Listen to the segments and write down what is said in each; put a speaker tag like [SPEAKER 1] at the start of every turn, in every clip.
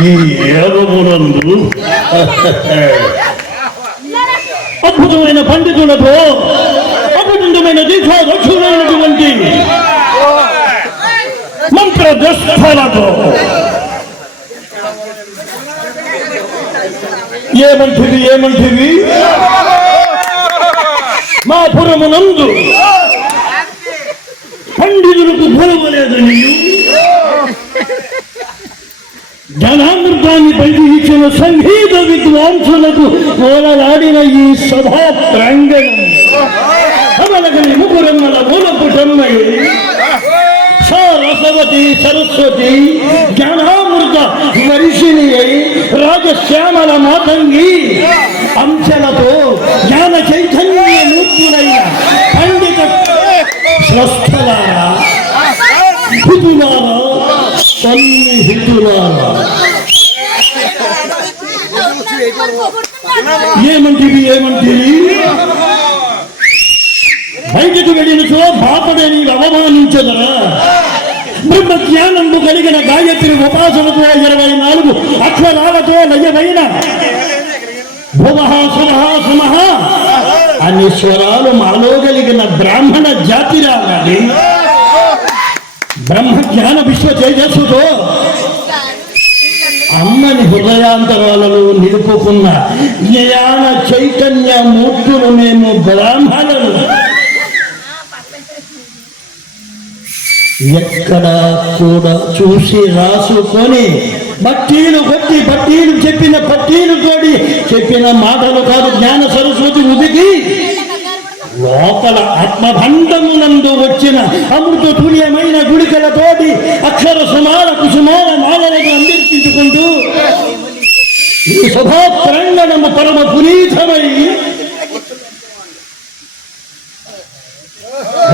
[SPEAKER 1] ఈ ఏవమునందు అద్భుతమైన పండితులతో అద్భుతమైన దీక్షాదక్షులైనటువంటి మంత్రదస్థలతో ఏమంటివి ఏమంటివి? మా పురమునందు పండితులకు భరమలేదని జ్ఞానామృతాన్ని బయట సంగీత విద్వాంసులకు ఓలలాడిన ఈ సభా ప్రాంగణం. కమలగని ముకురమ్మల మూలపుటమ్మై సరస్వతి సరస్వతి జ్ఞానామృత మనిషిని అయి రాజశ్యామల మాతంగి. అంశలతో జ్ఞాన చైతన్య మూర్తులైన పండిత స్వస్థ ఏమంటివి ఏమంటివి? బయటకు వెళ్ళినచో బాపడే నీవు అవమానించదరా? బ్రహ్మ జ్ఞానంలో కలిగిన గాయత్రి ఉపాసనతో ఇరవై నాలుగు అక్షరాలతో లయమైన అన్ని స్వరాలు మాలో కలిగిన బ్రాహ్మణ జాతి నాది బ్రహ్మ జ్ఞాన విశ్వ తేజస్సుతో అమ్మని హృదయాంతరాలలో నిలుపుకున్న జ్ఞాన చైతన్య మూర్తులు మేము బ్రాహ్మణులు. ఎక్కడ కూడా చూసి రాసుకొని బట్టీలు కొట్టి బట్టీలు చెప్పిన పట్టీలు తోడి చెప్పిన మాటలు కాదు జ్ఞాన సరస్వతి ఉదికి. లోపల ఆత్మభండమునందు వచ్చిన అమృత తుల్యమైన గుడికలతోటి అక్షర సుమార కుసుమార మాలలను అందించుకుంటూ ఈ సభా ప్రాంగణము పరమ పునీతమై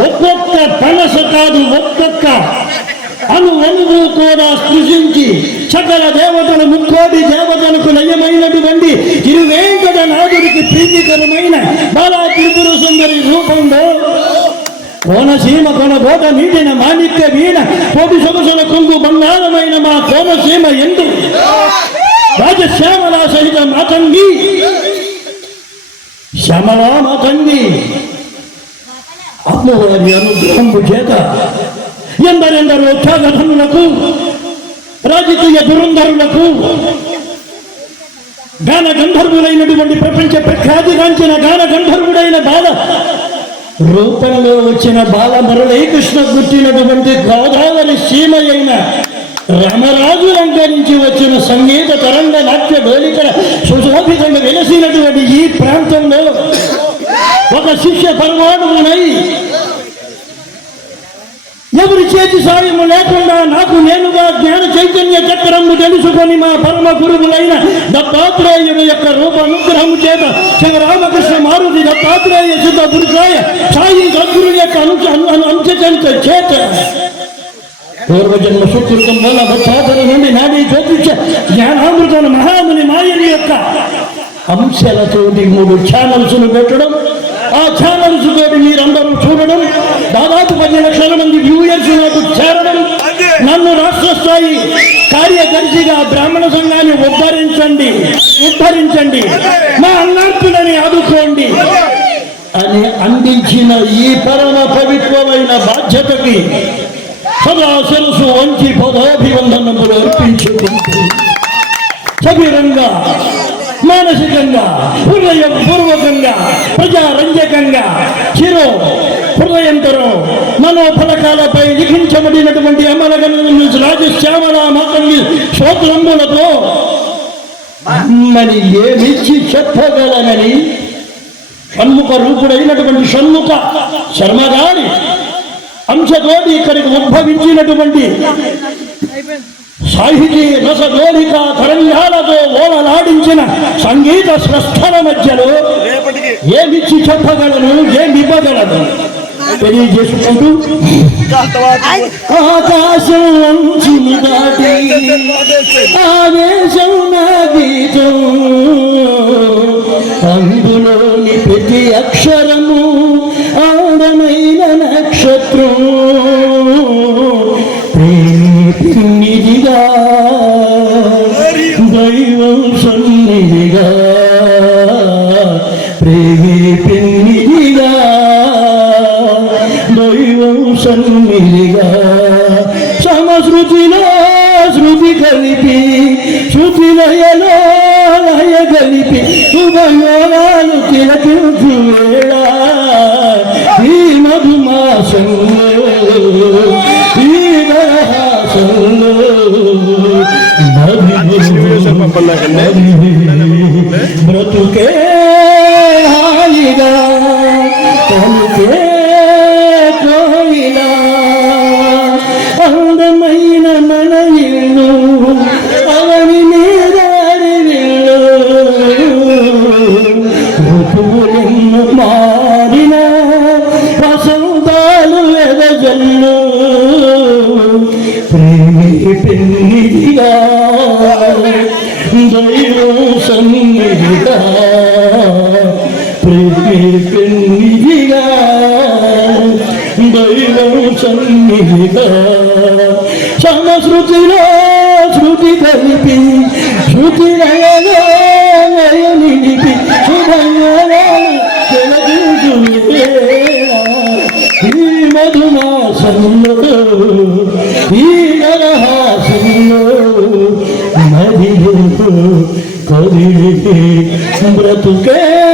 [SPEAKER 1] ఒక్కొక్క పనస కాదు ఒక్కొక్క అను అణువు కూడా సృజించి సకల దేవతల ముక్కోటి దేవతలకు లయమైనటువంటి తిరువేంకట నాథుడికి ప్రీతికరమైన బాలా త్రిపుర సుందరి రూపంలో కోనసీమ కొనగోట నీటిన మాణిక్య వీణ కోటి సొగసుల కొంగు బంగారమైన మా కోనసీమ ఎందు. రాజశ్యామల సహిత శ్యామల మాఖండి అత్మచేత అమ్మవారి అనుగ్రహము చేత ఎందరెందరో త్యాగధనులకు రాజకీయ దురంధరులకు గాన గంధర్వులైనటువంటి ప్రపంచ ప్రఖ్యాతిగాంచిన గాన గంధర్వుడైన బాల రూపంలో వచ్చిన బాల మురళీ కృష్ణ గోదావరి సీమ అయిన రామరాజు లంక నుంచి వచ్చిన సంగీత తరంగ నాట్య వేదికల సుశోభితంగా వెలసినటువంటి ఈ ప్రాంతంలో ఒక శిష్య పరమాణువునై ఎవరి చేతి సాయము లేకుండా నాకు నేనుగా జ్ఞాన చైతన్య చక్రము తెలుసుకొని మా పరమ గురువులైన దత్తాత్రేయుడు యొక్క రూప అనుగ్రహము చేత శివరామకృష్ణ మారుతి దత్తాత్రేయ సిద్ధ పురుషాయ సాయి సద్గురు యొక్క అనుచ అంశచంత చేత పూర్వజన్మ సుకృతం వల్ల భక్తాదుల నుండి నాడి జ్యోతిష జ్ఞానామృతం మహాముని మాయని యొక్క అంశాలతోటి మూడు ఛానల్స్ను పెట్టడం ఆ ఛానల్స్ తోటి మీరందరూ చూడడం దాదాపు పది లక్షల మంది వ్యూయర్స్ నాకు చేరడం నన్ను రాష్ట్ర స్థాయి కార్యదర్శిగా బ్రాహ్మణ సంఘాన్ని ఉద్ధరించండి ఉద్ధరించండి మా అన్నార్పులని ఆదుకోండి అని అందించిన ఈ పరమ పవిత్రమైన బాధ్యతకి సదా శిరసు వంచి పదాభివందనములు అర్పించుకుంటూ శరీరంగా మానసికంగా హృదయపూర్వకంగా ప్రజారంజకంగా చిరో హృదయంతరం మనోఫలకాలపై లిఖించబడినటువంటి అమలగన్న రాజశ్యామల మాతంగి శ్రోత్రంబులతో మరి ఏమిచ్చి చెప్పగలనని షణ్ముఖ రూపుడైనటువంటి షణ్ముఖ శర్మగారి అంశతోటి ఇక్కడికి ఉద్భవించినటువంటి సాహితీ రసగోళిక తరంగాలతో ఓలలాడించిన సంగీత స్వస్థల మధ్యలో ఏమిచ్చి చెప్పగలను ఏమి ఇవ్వగలను? తెలియజేసుకుంటూ. ఆకాశం వంచిని దాటి ఆవేశం నా గీతం అందులోని ప్రతి అక్షరము నక్షత్రం ప్రేమి పిన్నిదిగా దైవం సన్నిధిగా ప్రేమి పిన్నిదిగా దైవం సన్నిధిగా సమశృతిలో శృతి కలిపి శృతి లయలో లయ కలిపి శుభయోగాలు తిలకించువే. బ్రతుకే ప్రేమి పెన్నిదిగా దైవం సన్నిధిగా ప్రేమి పెన్నిదిగా దైవం సన్నిధిగా సమశృతిలో శృతి కలిపి శృతి లయలో లయ నిలిపి శుభయోగాలు వెలగించు వేళ. ఈ మధుమాసంలో Santo é tu quem